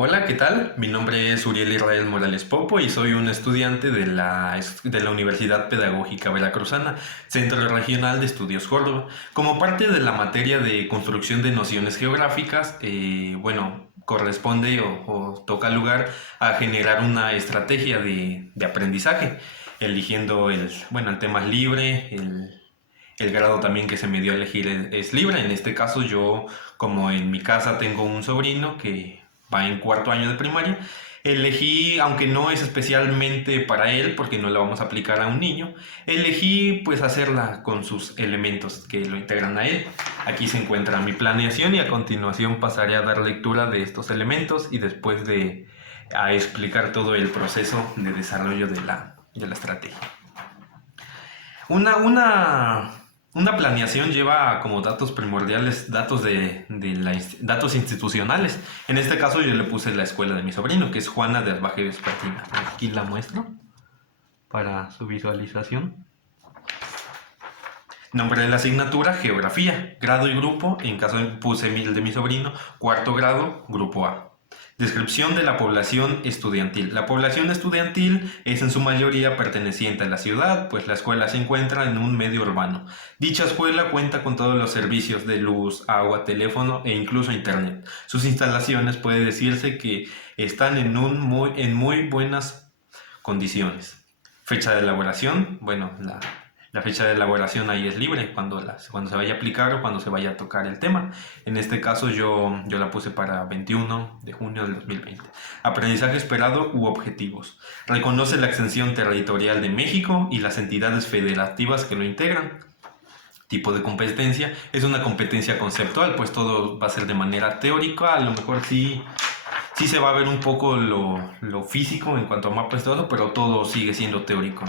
Hola, ¿qué tal? Mi nombre es Uriel Israel Morales Popo y soy un estudiante de la Universidad Pedagógica Veracruzana, Centro Regional de Estudios Córdoba. Como parte de la materia de construcción de nociones geográficas, corresponde o toca lugar a generar una estrategia de aprendizaje, eligiendo el tema es libre, el grado también que se me dio a elegir es libre. En este caso yo, como en mi casa tengo un sobrino que va en cuarto año de primaria, elegí, aunque no es especialmente para él, porque no la vamos a aplicar a un niño, elegí pues hacerla con sus elementos que lo integran a él. Aquí se encuentra mi planeación y a continuación pasaré a dar lectura de estos elementos y después a explicar todo el proceso de desarrollo de la estrategia. Una, una, una planeación lleva como datos primordiales datos institucionales. En este caso yo le puse la escuela de mi sobrino, que es Juana de Asbaje Vespertina. Aquí la muestro para su visualización. Nombre de la asignatura, geografía. Grado y grupo, en caso puse el de mi sobrino, cuarto grado, grupo A. Descripción de la población estudiantil. La población estudiantil es en su mayoría perteneciente a la ciudad, pues la escuela se encuentra en un medio urbano. Dicha escuela cuenta con todos los servicios de luz, agua, teléfono e incluso internet. Sus instalaciones puede decirse que están en muy buenas condiciones. Fecha de elaboración, la fecha de elaboración ahí es libre cuando se vaya a aplicar o cuando se vaya a tocar el tema. En este caso yo la puse para 21 de junio del 2020. Aprendizaje esperado u objetivos. Reconoce la extensión territorial de México y las entidades federativas que lo integran. Tipo de competencia. Es una competencia conceptual, pues todo va a ser de manera teórica. A lo mejor sí se va a ver un poco lo físico en cuanto a mapas y todo, pero todo sigue siendo teórico,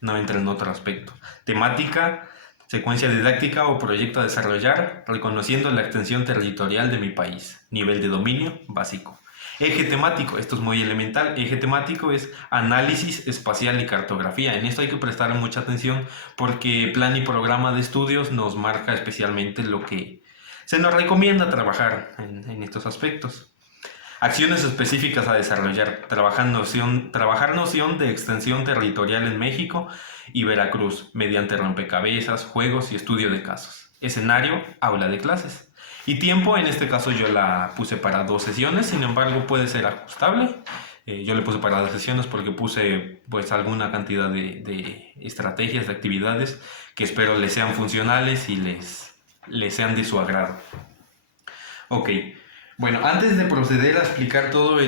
no entra en otro aspecto. Temática, secuencia didáctica o proyecto a desarrollar, reconociendo la extensión territorial de mi país. Nivel de dominio básico. Eje temático, esto es muy elemental. Eje temático es análisis espacial y cartografía. En esto hay que prestar mucha atención porque plan y programa de estudios nos marca especialmente lo que se nos recomienda trabajar en estos aspectos. Acciones específicas a desarrollar. Trabajar noción de extensión territorial en México y Veracruz mediante rompecabezas, juegos y estudio de casos. Escenario, aula de clases. Y tiempo, en este caso yo la puse para 2 sesiones, sin embargo puede ser ajustable. Yo le puse para 2 sesiones porque puse pues alguna cantidad de estrategias, de actividades que espero les sean funcionales y les sean de su agrado. Ok. Bueno, antes de proceder a explicar todo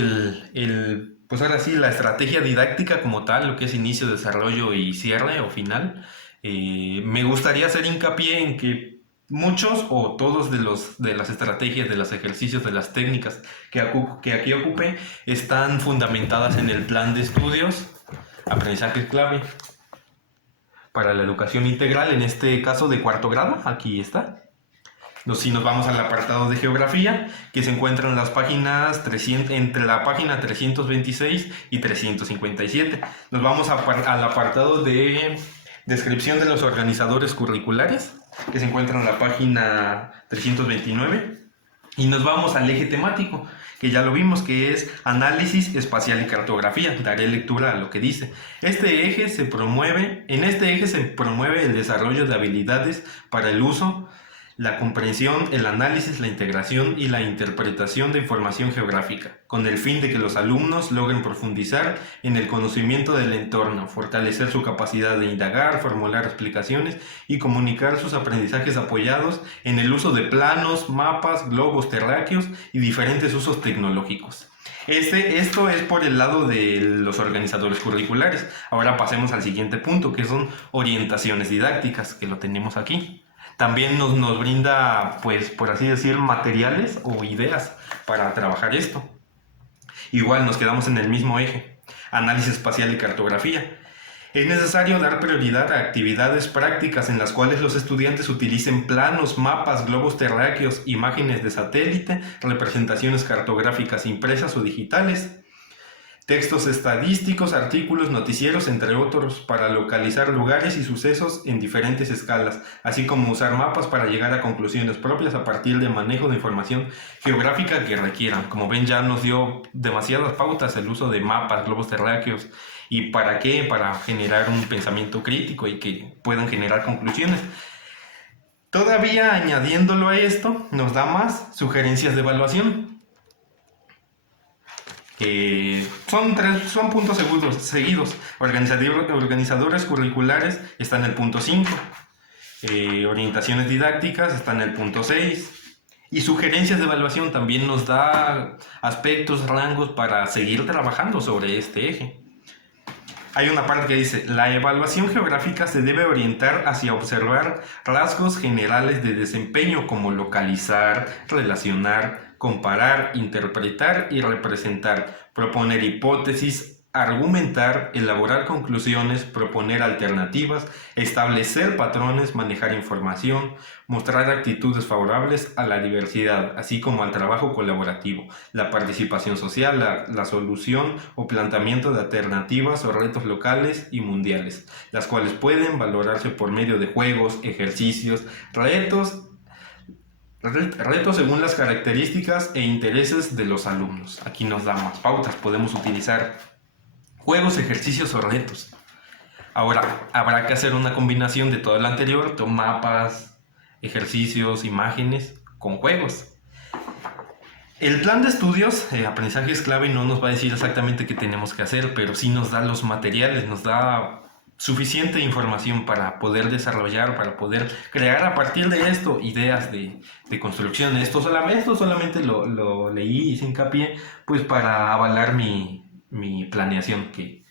pues ahora sí, la estrategia didáctica como tal, lo que es inicio, desarrollo y cierre o final, me gustaría hacer hincapié en que muchos o todos de las estrategias, de los ejercicios, de las técnicas que aquí ocupé están fundamentadas en el plan de estudios, aprendizaje clave para la educación integral, en este caso de cuarto grado, aquí está. Si nos vamos al apartado de geografía, que se encuentra en las páginas 300, entre la página 326 y 357. Nos vamos al apartado de descripción de los organizadores curriculares, que se encuentra en la página 329. Y nos vamos al eje temático, que ya lo vimos, que es análisis espacial y cartografía. Daré lectura a lo que dice. En este eje se promueve el desarrollo de habilidades para el uso, la comprensión, el análisis, la integración y la interpretación de información geográfica, con el fin de que los alumnos logren profundizar en el conocimiento del entorno, fortalecer su capacidad de indagar, formular explicaciones y comunicar sus aprendizajes apoyados en el uso de planos, mapas, globos terráqueos y diferentes usos tecnológicos. Esto es por el lado de los organizadores curriculares. Ahora pasemos al siguiente punto, que son orientaciones didácticas, que lo tenemos aquí. También nos brinda, pues, por así decir, materiales o ideas para trabajar esto. Igual nos quedamos en el mismo eje, análisis espacial y cartografía. Es necesario dar prioridad a actividades prácticas en las cuales los estudiantes utilicen planos, mapas, globos terráqueos, imágenes de satélite, representaciones cartográficas impresas o digitales. textos estadísticos, artículos, noticieros, entre otros, para localizar lugares y sucesos en diferentes escalas, así como usar mapas para llegar a conclusiones propias a partir del manejo de información geográfica que requieran. Como ven, ya nos dio demasiadas pautas el uso de mapas, globos terráqueos. ¿Y para qué? Para generar un pensamiento crítico y que puedan generar conclusiones. Todavía añadiéndolo a esto, nos da más sugerencias de evaluación. Son puntos seguidos. Organizadores curriculares está en el punto 5. Orientaciones didácticas está en el punto 6. Y sugerencias de evaluación también nos da aspectos, rangos para seguir trabajando sobre este eje. Hay una parte que dice, la evaluación geográfica se debe orientar hacia observar rasgos generales de desempeño como localizar, relacionar, comparar, interpretar y representar, proponer hipótesis, argumentar, elaborar conclusiones, proponer alternativas, establecer patrones, manejar información, mostrar actitudes favorables a la diversidad, así como al trabajo colaborativo, la participación social, la solución o planteamiento de alternativas o retos locales y mundiales, las cuales pueden valorarse por medio de juegos, ejercicios, retos según las características e intereses de los alumnos. Aquí nos da más pautas, podemos utilizar juegos, ejercicios o retos. Ahora, habrá que hacer una combinación de todo lo anterior, mapas, ejercicios, imágenes, con juegos. El plan de estudios, aprendizaje es clave, no nos va a decir exactamente qué tenemos que hacer, pero sí nos da los materiales, nos da suficiente información para poder desarrollar, para poder crear a partir de esto ideas de construcción. Esto solamente lo leí y hice hincapié pues para avalar mi planeación que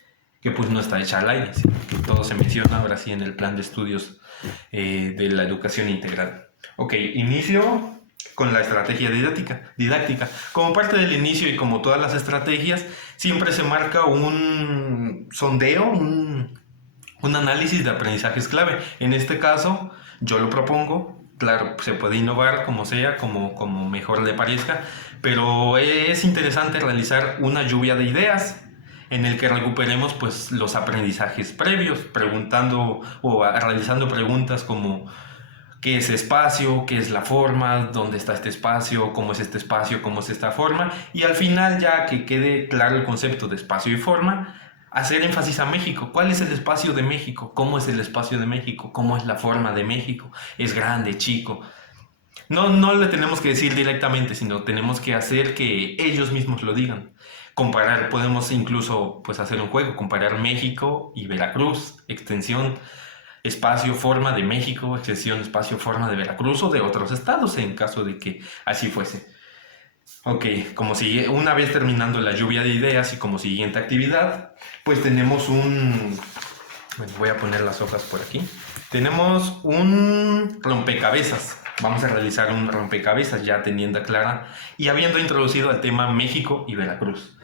pues no está hecha al aire, sino que todo se menciona ahora sí en el plan de estudios de la educación integral. Ok, inicio con la estrategia didáctica. Como parte del inicio y como todas las estrategias, siempre se marca un sondeo, un análisis de aprendizajes clave. En este caso, yo lo propongo. Claro, se puede innovar como sea, como mejor le parezca, pero es interesante realizar una lluvia de ideas en el que recuperemos pues los aprendizajes previos, preguntando o realizando preguntas como ¿qué es espacio? ¿Qué es la forma? ¿Dónde está este espacio? ¿Cómo es este espacio? ¿Cómo es esta forma? Y al final, ya que quede claro el concepto de espacio y forma, hacer énfasis a México. ¿Cuál es el espacio de México? ¿Cómo es el espacio de México? ¿Cómo es la forma de México? ¿Es grande, chico? No le tenemos que decir directamente, sino tenemos que hacer que ellos mismos lo digan. Comparar, podemos incluso pues hacer un juego, comparar México y Veracruz, extensión, espacio, forma de México, extensión, espacio, forma de Veracruz o de otros estados en caso de que así fuese. Ok, una vez terminando la lluvia de ideas y como siguiente actividad, pues tenemos bueno, voy a poner las hojas por aquí. Tenemos un rompecabezas. Vamos a realizar un rompecabezas ya teniendo clara y habiendo introducido el tema México y Veracruz.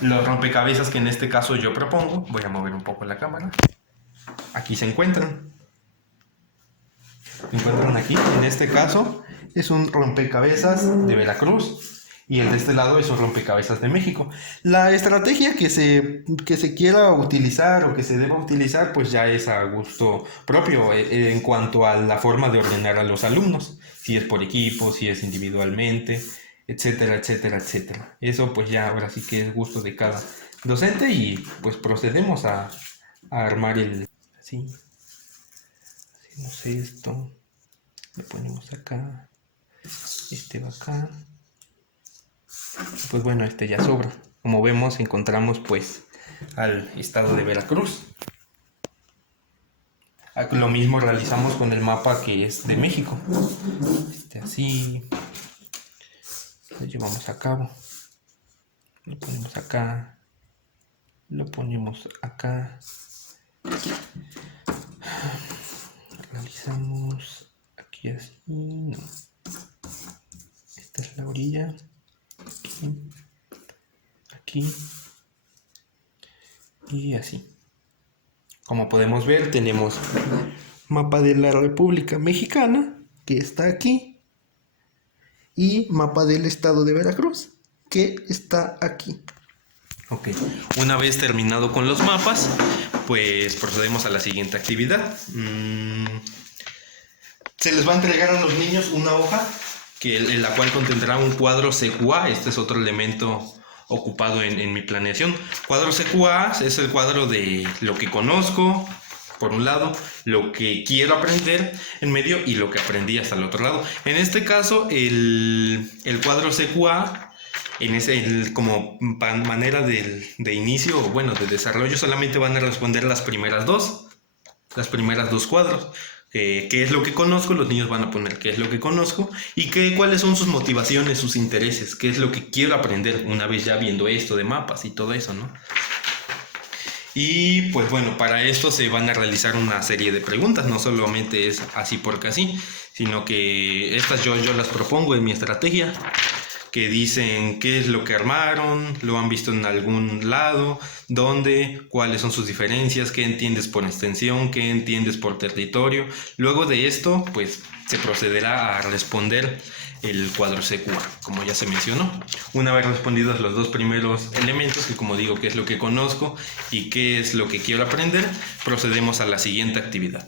Los rompecabezas que en este caso yo propongo, voy a mover un poco la cámara. Aquí se encuentran. Se encuentran aquí. En este caso es un rompecabezas de Veracruz. Y el de este lado es un rompecabezas de México. La estrategia que se quiera utilizar o que se deba utilizar, pues ya es a gusto propio en cuanto a la forma de ordenar a los alumnos. Si es por equipo, si es individualmente, etcétera, etcétera, etcétera. Eso pues ya ahora sí que es gusto de cada docente y pues procedemos a armar así. Hacemos esto. Lo ponemos acá. Este va acá. Pues bueno, este ya sobra. Como vemos, encontramos pues al estado de Veracruz. Lo mismo realizamos con el mapa que es de México. Así lo llevamos a cabo. Lo ponemos acá. Lo ponemos acá. Realizamos aquí así. No. Esta es la orilla. Aquí y así. Como podemos ver, tenemos mapa de la República Mexicana, que está aquí, y mapa del estado de Veracruz, que está aquí. Ok, una vez terminado con los mapas, pues procedemos a la siguiente actividad. Se les va a entregar a los niños una hoja en la cual contendrá un cuadro CQA. Este es otro elemento ocupado en mi planeación. Cuadro CQA es el cuadro de lo que conozco, por un lado, lo que quiero aprender en medio y lo que aprendí hasta el otro lado. En este caso, el cuadro CQA, como manera de inicio, o bueno, de desarrollo, solamente van a responder las primeras dos cuadros. ¿Qué es lo que conozco? Los niños van a poner qué es lo que conozco y cuáles son sus motivaciones, sus intereses, qué es lo que quiero aprender una vez ya viendo esto de mapas y todo eso, ¿no? Y pues bueno, para esto se van a realizar una serie de preguntas, no solamente es así porque así, sino que estas yo las propongo en mi estrategia, que dicen qué es lo que armaron, lo han visto en algún lado, dónde, cuáles son sus diferencias, qué entiendes por extensión, qué entiendes por territorio. Luego de esto, pues se procederá a responder el cuadro CQA, como ya se mencionó. Una vez respondidos los dos primeros elementos, que como digo, qué es lo que conozco y qué es lo que quiero aprender, procedemos a la siguiente actividad.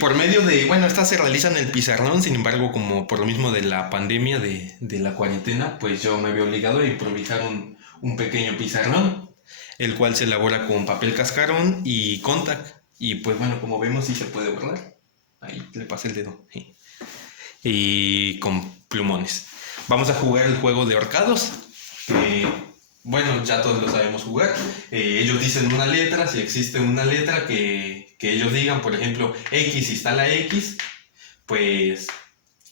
Por medio de, bueno, estas se realizan en el pizarrón, sin embargo, como por lo mismo de la pandemia, de la cuarentena, pues yo me veo obligado a improvisar un pequeño pizarrón, el cual se elabora con papel cascarón y contact. Y pues bueno, como vemos, sí se puede borrar. Ahí le pasé el dedo. Sí. Y con plumones. Vamos a jugar el juego de ahorcados. Bueno, ya todos lo sabemos jugar. Ellos dicen una letra, si existe una letra que ellos digan, por ejemplo, X, si está la X, pues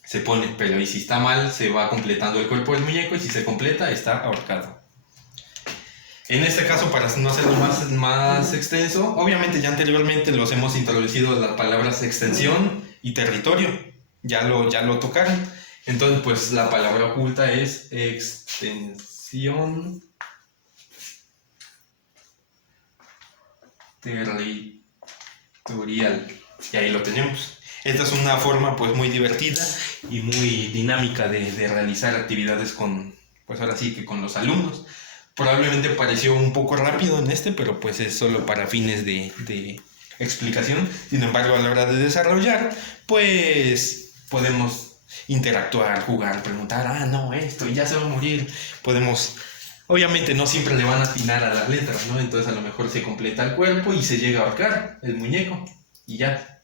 se pone, pero y si está mal, se va completando el cuerpo del muñeco y si se completa, está ahorcado. En este caso, para no hacerlo más extenso, obviamente ya anteriormente los hemos introducido las palabras extensión y territorio, ya lo tocaron. Entonces, pues la palabra oculta es extensión territorial. Y ahí lo tenemos. Esta es una forma pues muy divertida y muy dinámica de realizar actividades con, pues ahora sí que con los alumnos. Probablemente pareció un poco rápido en pero pues es solo para fines de explicación. Sin embargo, a la hora de desarrollar, pues podemos interactuar, jugar, preguntar, no, esto, y ya se va a morir. Podemos... Obviamente no siempre le van a atinar a las letras, ¿no? Entonces a lo mejor se completa el cuerpo y se llega a ahorcar el muñeco y ya.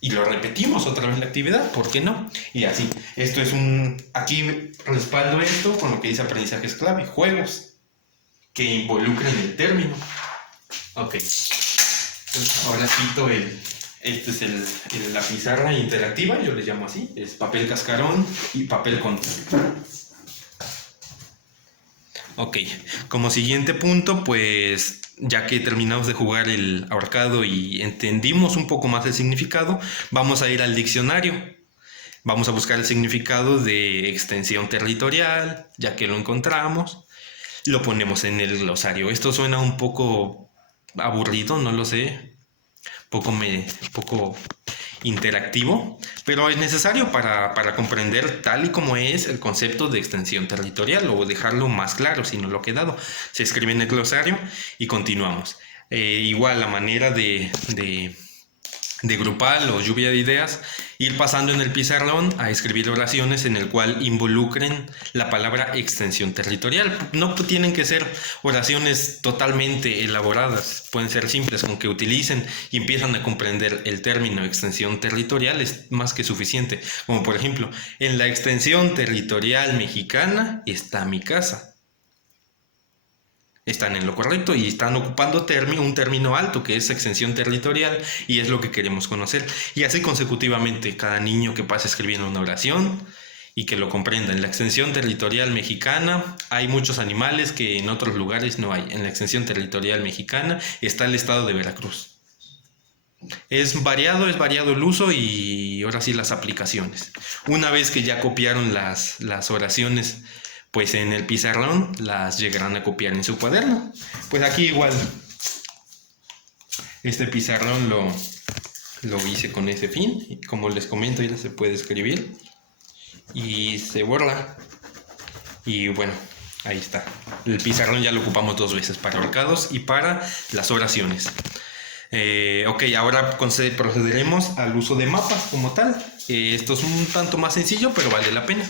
Y lo repetimos otra vez la actividad, ¿por qué no? Y así. Esto es aquí respaldo esto con lo que dice aprendizajes clave, juegos que involucren el término. Ok. Entonces, ahora cito este es la pizarra interactiva, yo le llamo así, es papel cascarón y papel contact. Ok, como siguiente punto, pues ya que terminamos de jugar el ahorcado y entendimos un poco más el significado, vamos a ir al diccionario. Vamos a buscar el significado de extensión territorial, ya que lo encontramos, lo ponemos en el glosario. Esto suena un poco aburrido, no lo sé, poco interactivo, pero es necesario para comprender tal y como es el concepto de extensión territorial o dejarlo más claro si no lo ha quedado. Se escribe en el glosario y continuamos. Igual la manera de grupal o lluvia de ideas, ir pasando en el pizarrón a escribir oraciones en el cual involucren la palabra extensión territorial. No tienen que ser oraciones totalmente elaboradas, pueden ser simples, con que utilicen y empiezan a comprender el término extensión territorial es más que suficiente. Como por ejemplo, en la extensión territorial mexicana está mi casa. Están en lo correcto y están ocupando un término alto que es extensión territorial y es lo que queremos conocer. Y así consecutivamente, cada niño que pase escribiendo una oración y que lo comprenda. En la extensión territorial mexicana hay muchos animales que en otros lugares no hay. En la extensión territorial mexicana está el estado de Veracruz. Es variado el uso y ahora sí las aplicaciones. Una vez que ya copiaron las oraciones, pues en el pizarrón las llegarán a copiar en su cuaderno. Pues aquí igual, este pizarrón lo hice con ese fin. Y como les comento, ya se puede escribir y se borra. Y bueno, Ahí está. El pizarrón ya lo ocupamos 2 veces para ahorcados y para las oraciones. Ok, ahora procederemos al uso de mapas como tal. Esto es un tanto más sencillo, pero vale la pena.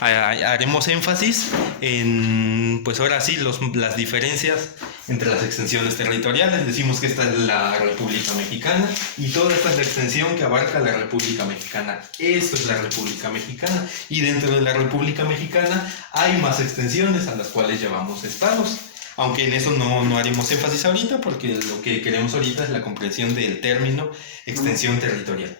Haremos énfasis en, pues ahora sí, las diferencias entre las extensiones territoriales. Decimos que esta es la República Mexicana y toda esta es la extensión que abarca la República Mexicana. Esto es la República Mexicana y dentro de la República Mexicana hay más extensiones a las cuales llamamos estados. Aunque en eso no haremos énfasis ahorita, porque lo que queremos ahorita es la comprensión del término extensión territorial.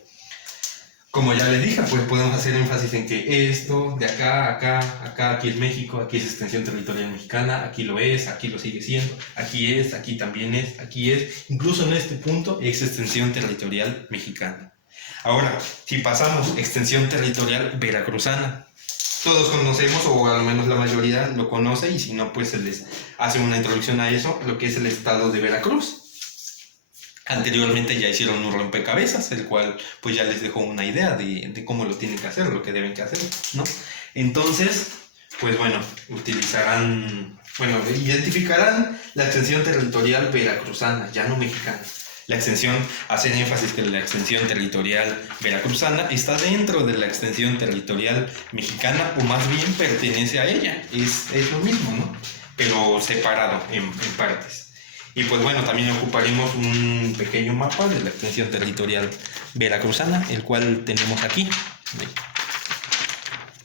Como ya les dije, pues podemos hacer énfasis en que esto, de acá, aquí es México, aquí es extensión territorial mexicana, aquí lo es, aquí lo sigue siendo, aquí es, aquí también es, aquí es, incluso en este punto es extensión territorial mexicana. Ahora, si pasamos extensión territorial veracruzana, todos conocemos, o al menos la mayoría lo conoce, y si no, pues se les hace una introducción a eso, lo que es el estado de Veracruz. Anteriormente ya hicieron un rompecabezas, el cual pues ya les dejó una idea de cómo lo tienen que hacer, lo que deben que hacer, ¿no? Entonces, pues bueno, identificarán la extensión territorial veracruzana, ya no mexicana. La extensión, hacen énfasis que la extensión territorial veracruzana está dentro de la extensión territorial mexicana, o más bien pertenece a ella, es lo mismo, ¿no? Pero separado en partes. Y pues bueno, también ocuparemos un pequeño mapa de la extensión territorial veracruzana, el cual tenemos aquí,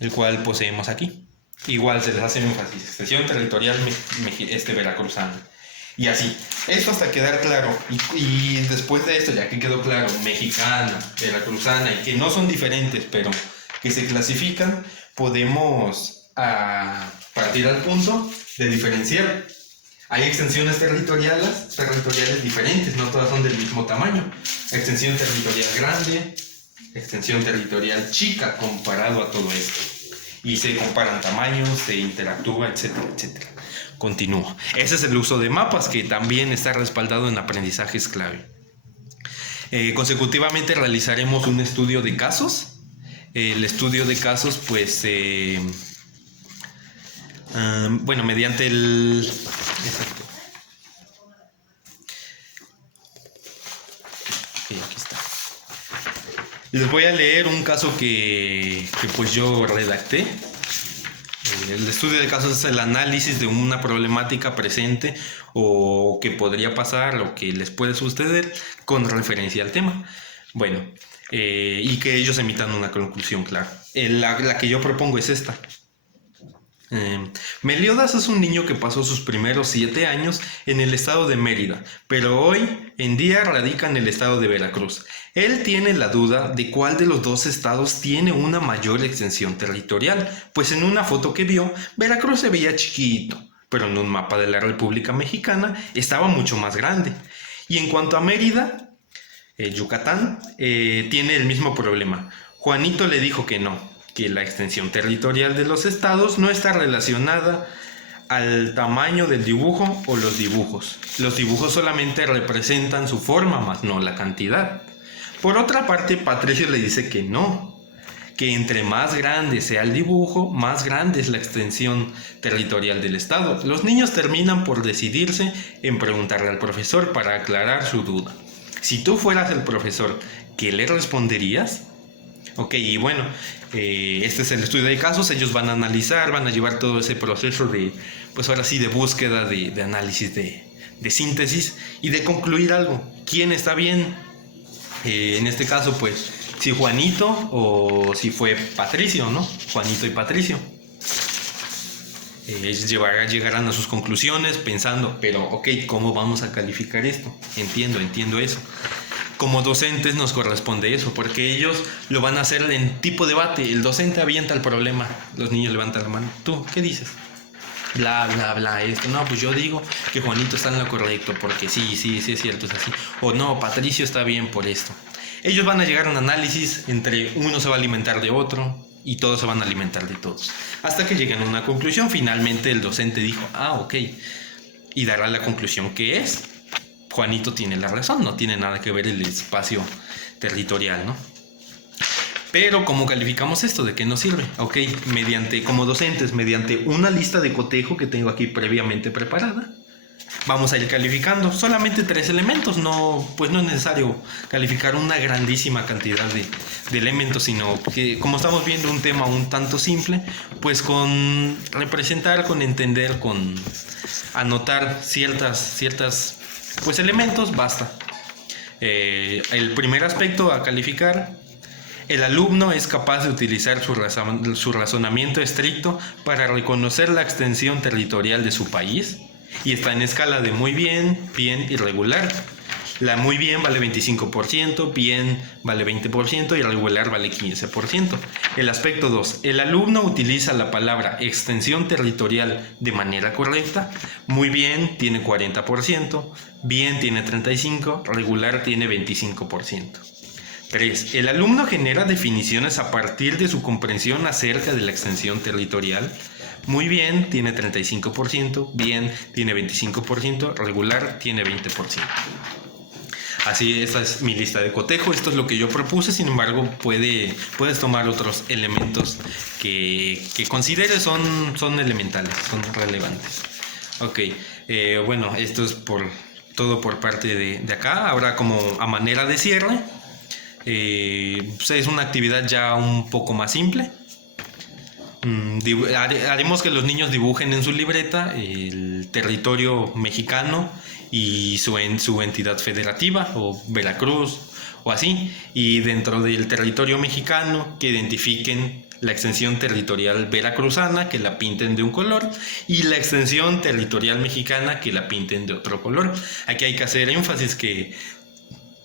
el cual poseemos aquí. Igual se les hace énfasis, extensión territorial veracruzana. Y así, esto hasta quedar claro. Y después de esto, ya que quedó claro, mexicana, veracruzana, y que no son diferentes, pero que se clasifican, podemos partir al punto de diferenciar. Hay extensiones territoriales diferentes, no todas son del mismo tamaño. Extensión territorial grande, extensión territorial chica comparado a todo esto. Y se comparan tamaños, se interactúa, etcétera, etcétera. Continúo. Ese es el uso de mapas, que también está respaldado en aprendizajes clave. Consecutivamente realizaremos un estudio de casos. El estudio de casos, pues, mediante el... Exacto. Okay, aquí está. Les voy a leer un caso que pues yo redacté. El estudio de casos es el análisis de una problemática presente o que podría pasar o que les puede suceder con referencia al tema. Bueno, y que ellos emitan una conclusión clara. La que yo propongo es esta. Meliodas es un niño que pasó sus primeros 7 años en el estado de Mérida, pero hoy en día radica en el estado de Veracruz. Él tiene la duda de cuál de los dos estados tiene una mayor extensión territorial, pues en una foto que vio, Veracruz se veía chiquito, pero en un mapa de la República Mexicana estaba mucho más grande. Y en cuanto a Mérida, Yucatán, tiene el mismo problema. Juanito le dijo que no, que la extensión territorial de los estados no está relacionada al tamaño del dibujo o los dibujos. Los dibujos solamente representan su forma, más no la cantidad. Por otra parte, Patricio le dice que no, que entre más grande sea el dibujo, más grande es la extensión territorial del estado. Los niños terminan por decidirse en preguntarle al profesor para aclarar su duda. Si tú fueras el profesor, ¿qué le responderías? Ok, y bueno, este es el estudio de casos. Ellos van a analizar, van a llevar todo ese proceso de, pues ahora sí, de búsqueda, de análisis, de síntesis y de concluir algo. ¿Quién está bien? En este caso, pues, si Juanito o si fue Patricio, ¿no? Juanito y Patricio. Ellos llegarán a sus conclusiones pensando, pero ok, ¿cómo vamos a calificar esto? Entiendo eso. Como docentes nos corresponde eso, porque ellos lo van a hacer en tipo debate. El docente avienta el problema, los niños levantan la mano. ¿Tú qué dices? Bla, bla, bla, esto. No, pues yo digo que Juanito está en lo correcto, porque sí, es cierto, es así. O no, Patricio está bien por esto. Ellos van a llegar a un análisis entre uno se va a alimentar de otro y todos se van a alimentar de todos. Hasta que lleguen a una conclusión. Finalmente el docente dijo, ok, y dará la conclusión que es: Juanito tiene la razón, no tiene nada que ver el espacio territorial, ¿no? Pero ¿cómo calificamos esto? ¿De qué nos sirve? Ok, como docentes, mediante una lista de cotejo que tengo aquí previamente preparada, vamos a ir calificando solamente 3 elementos. Pues no es necesario calificar una grandísima cantidad de elementos, sino que como estamos viendo un tema un tanto simple, pues con representar, con entender, con anotar ciertas pues elementos basta. El primer aspecto a calificar: el alumno es capaz de utilizar su razonamiento estricto para reconocer la extensión territorial de su país, y está en escala de muy bien, bien y regular. La muy bien vale 25%, bien vale 20% y regular vale 15%. El aspecto 2. El alumno utiliza la palabra extensión territorial de manera correcta. Muy bien tiene 40%, bien tiene 35%, regular tiene 25%. 3. El alumno genera definiciones a partir de su comprensión acerca de la extensión territorial. Muy bien tiene 35%, bien tiene 25%, regular tiene 20%. Así, esta es mi lista de cotejo. Esto es lo que yo propuse. Sin embargo, puedes tomar otros elementos que consideres son elementales, son relevantes. Ok, bueno, esto es todo por parte de acá. Ahora, como a manera de cierre, pues es una actividad ya un poco más simple. Haremos que los niños dibujen en su libreta el territorio mexicano y su entidad federativa, o Veracruz, o así, y dentro del territorio mexicano que identifiquen la extensión territorial veracruzana, que la pinten de un color, y la extensión territorial mexicana, que la pinten de otro color. Aquí hay que hacer énfasis que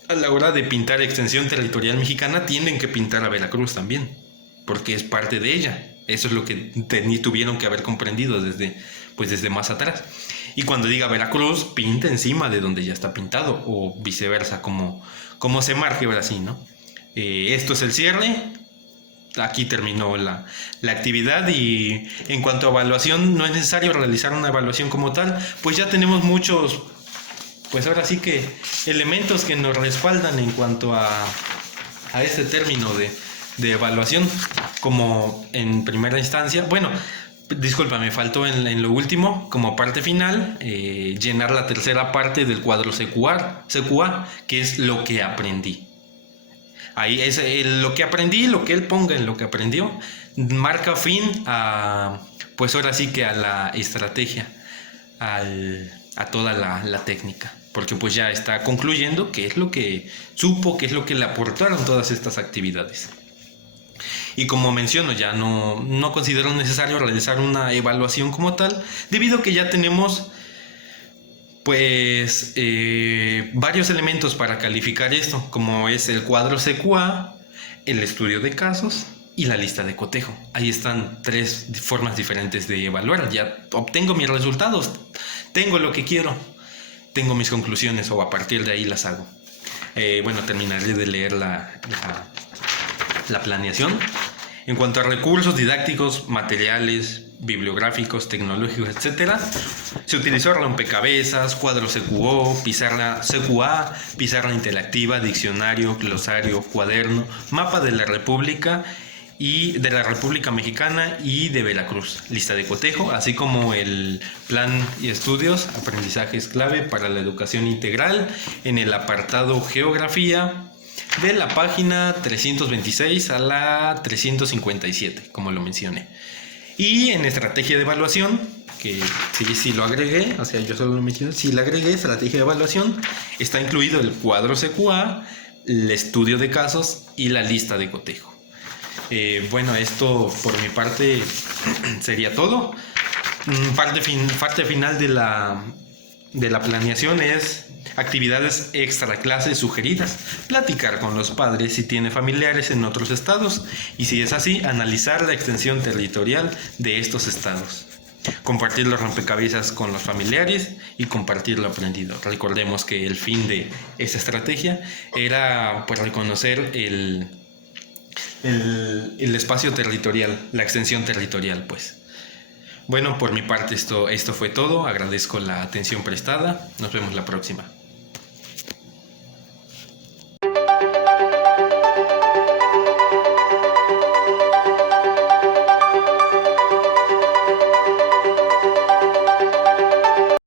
a la hora de pintar extensión territorial mexicana tienen que pintar a Veracruz también, porque es parte de ella. Eso es lo que tuvieron que haber comprendido desde más atrás. Y cuando diga Veracruz, pinta encima de donde ya está pintado, o viceversa, como se marque así, ¿no? Esto es el cierre. Aquí terminó la actividad, y en cuanto a evaluación, no es necesario realizar una evaluación como tal, pues ya tenemos muchos, pues ahora sí que elementos que nos respaldan en cuanto a este término de evaluación. Como en primera instancia, bueno, disculpa, me faltó en lo último, como parte final, llenar la tercera parte del cuadro CQA, que es lo que aprendí. Ahí es lo que aprendí, lo que él ponga en lo que aprendió, marca fin a, pues ahora sí que a la estrategia, a toda la técnica, porque pues ya está concluyendo qué es lo que supo, qué es lo que le aportaron todas estas actividades. Y como menciono, ya no considero necesario realizar una evaluación como tal, debido a que ya tenemos pues varios elementos para calificar esto, como es el cuadro CQA, el estudio de casos y la lista de cotejo. Ahí están 3 formas diferentes de evaluar. Ya obtengo mis resultados, tengo lo que quiero, tengo mis conclusiones, o a partir de ahí las hago. Bueno, terminaré de leer la planeación. En cuanto a recursos didácticos, materiales, bibliográficos, tecnológicos, etc., se utilizó rompecabezas, cuadro CQO, pizarra CQA, pizarra interactiva, diccionario, glosario, cuaderno, mapa de la República Mexicana y de Veracruz, lista de cotejo, así como el plan y estudios, aprendizajes clave para la educación integral, en el apartado geografía, de la página 326 a la 357, como lo mencioné. Y en estrategia de evaluación, que sí lo agregué, o sea, yo solo lo mencioné, sí lo agregué, estrategia de evaluación, está incluido el cuadro CQA, el estudio de casos y la lista de cotejo. Bueno, esto por mi parte sería todo. Parte final de la planeación es actividades extra clases sugeridas, platicar con los padres si tiene familiares en otros estados, y si es así, analizar la extensión territorial de estos estados, compartir los rompecabezas con los familiares y compartir lo aprendido. Recordemos que el fin de esa estrategia era pues reconocer el espacio territorial, la extensión territorial, pues. Bueno, por mi parte esto fue todo. Agradezco la atención prestada. Nos vemos la próxima.